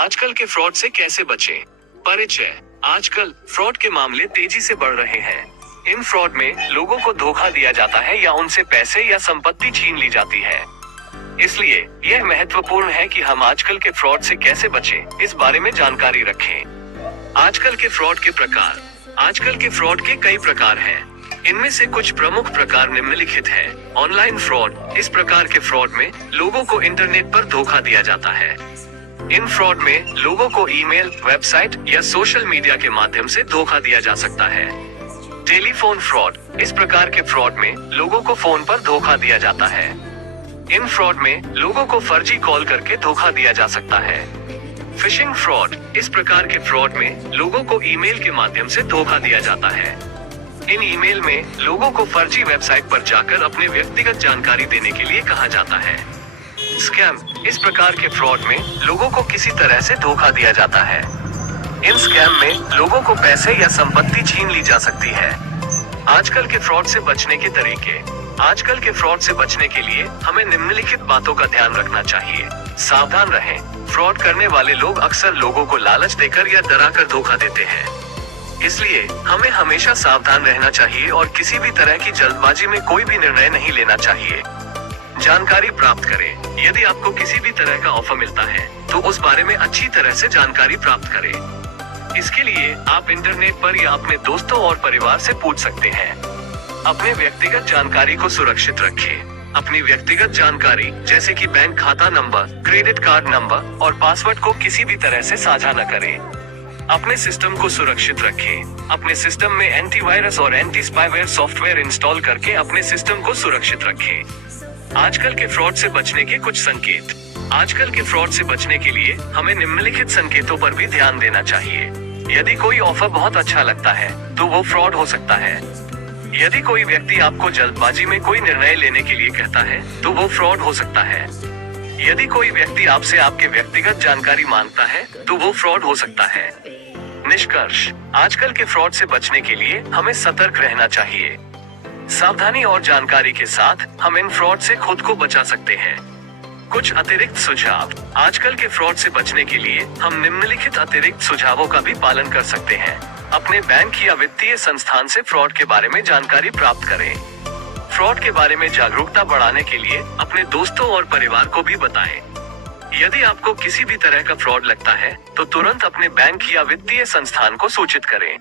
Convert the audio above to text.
आजकल के फ्रॉड से कैसे बचें? परिचय। आजकल फ्रॉड के मामले तेजी से बढ़ रहे हैं। इन फ्रॉड में लोगों को धोखा दिया जाता है या उनसे पैसे या संपत्ति छीन ली जाती है। इसलिए यह महत्वपूर्ण है कि हम आजकल के फ्रॉड से कैसे बचें, इस बारे में जानकारी रखें। आजकल के फ्रॉड के प्रकार। आजकल के फ्रॉड के कई प्रकार हैं। इनमें से कुछ प्रमुख प्रकार निम्नलिखित हैं। Online fraud. इस प्रकार के फ्रॉड में लोगों को इंटरनेट पर धोखा दिया जाता है। इन फ्रॉड में लोगों को ईमेल, वेबसाइट या सोशल मीडिया के माध्यम से धोखा दिया जा सकता है। Telephone fraud. इस प्रकार के फ्रॉड में लोगों को फोन पर धोखा दिया जाता है। इन फ्रॉड में लोगों को फर्जी कॉल करके धोखा दिया जा सकता है। Fishing fraud. इस प्रकार के फ्रॉड में लोगों को ईमेल के माध्यम से धोखा दिया जाता है। इन ईमेल में लोगों को फर्जी वेबसाइट पर जाकर अपने व्यक्तिगत जानकारी देने के लिए कहा जाता है। स्कैम। इस प्रकार के फ्रॉड में लोगों को किसी तरह से धोखा दिया जाता है। इन स्कैम में लोगों को पैसे या संपत्ति छीन ली जा सकती है। आजकल के फ्रॉड से बचने के तरीके। आजकल के फ्रॉड से बचने के लिए हमें निम्नलिखित बातों का ध्यान रखना चाहिए। सावधान रहें। फ्रॉड करने वाले लोग अक्सर लोगों को लालच देकर या डराकर धोखा देते हैं। इसलिए हमें हमेशा सावधान रहना चाहिए और किसी भी तरह की जल्दबाजी में कोई भी निर्णय नहीं लेना चाहिए। जानकारी प्राप्त करें। यदि आपको किसी भी तरह का ऑफर मिलता है तो उस बारे में अच्छी तरह से जानकारी प्राप्त करें। इसके लिए आप इंटरनेट पर या अपने दोस्तों और परिवार से पूछ सकते हैं। अपने व्यक्तिगत जानकारी को सुरक्षित रखें। अपनी व्यक्तिगत जानकारी जैसे कि बैंक खाता नंबर, क्रेडिट कार्ड नंबर और पासवर्ड को किसी भी तरह से साझा न करें। अपने सिस्टम को सुरक्षित रखें। अपने सिस्टम में एंटीवायरस और एंटी स्पाईवेयर सॉफ्टवेयर इंस्टॉल करके अपने सिस्टम को सुरक्षित रखें। आजकल के फ्रॉड से बचने के कुछ संकेत। आजकल के फ्रॉड से बचने के लिए हमें निम्नलिखित संकेतों पर भी ध्यान देना चाहिए। यदि कोई ऑफर बहुत अच्छा लगता है तो वो फ्रॉड हो सकता है। यदि कोई व्यक्ति आपको जल्दबाजी में कोई निर्णय लेने के लिए कहता है तो वो फ्रॉड हो सकता है। यदि कोई व्यक्ति आपसे आपके व्यक्तिगत जानकारी मांगता है तो वो फ्रॉड हो सकता है। निष्कर्ष। आजकल के फ्रॉड से बचने के लिए हमें सतर्क रहना चाहिए। सावधानी और जानकारी के साथ हम इन फ्रॉड से खुद को बचा सकते हैं। कुछ अतिरिक्त सुझाव। आजकल के फ्रॉड से बचने के लिए हम निम्नलिखित अतिरिक्त सुझावों का भी पालन कर सकते हैं। अपने बैंक या वित्तीय संस्थान से फ्रॉड के बारे में जानकारी प्राप्त करें। फ्रॉड के बारे में जागरूकता बढ़ाने के लिए अपने दोस्तों और परिवार को भी बताएं। यदि आपको किसी भी तरह का फ्रॉड लगता है तो तुरंत अपने बैंक या वित्तीय संस्थान को सूचित करें।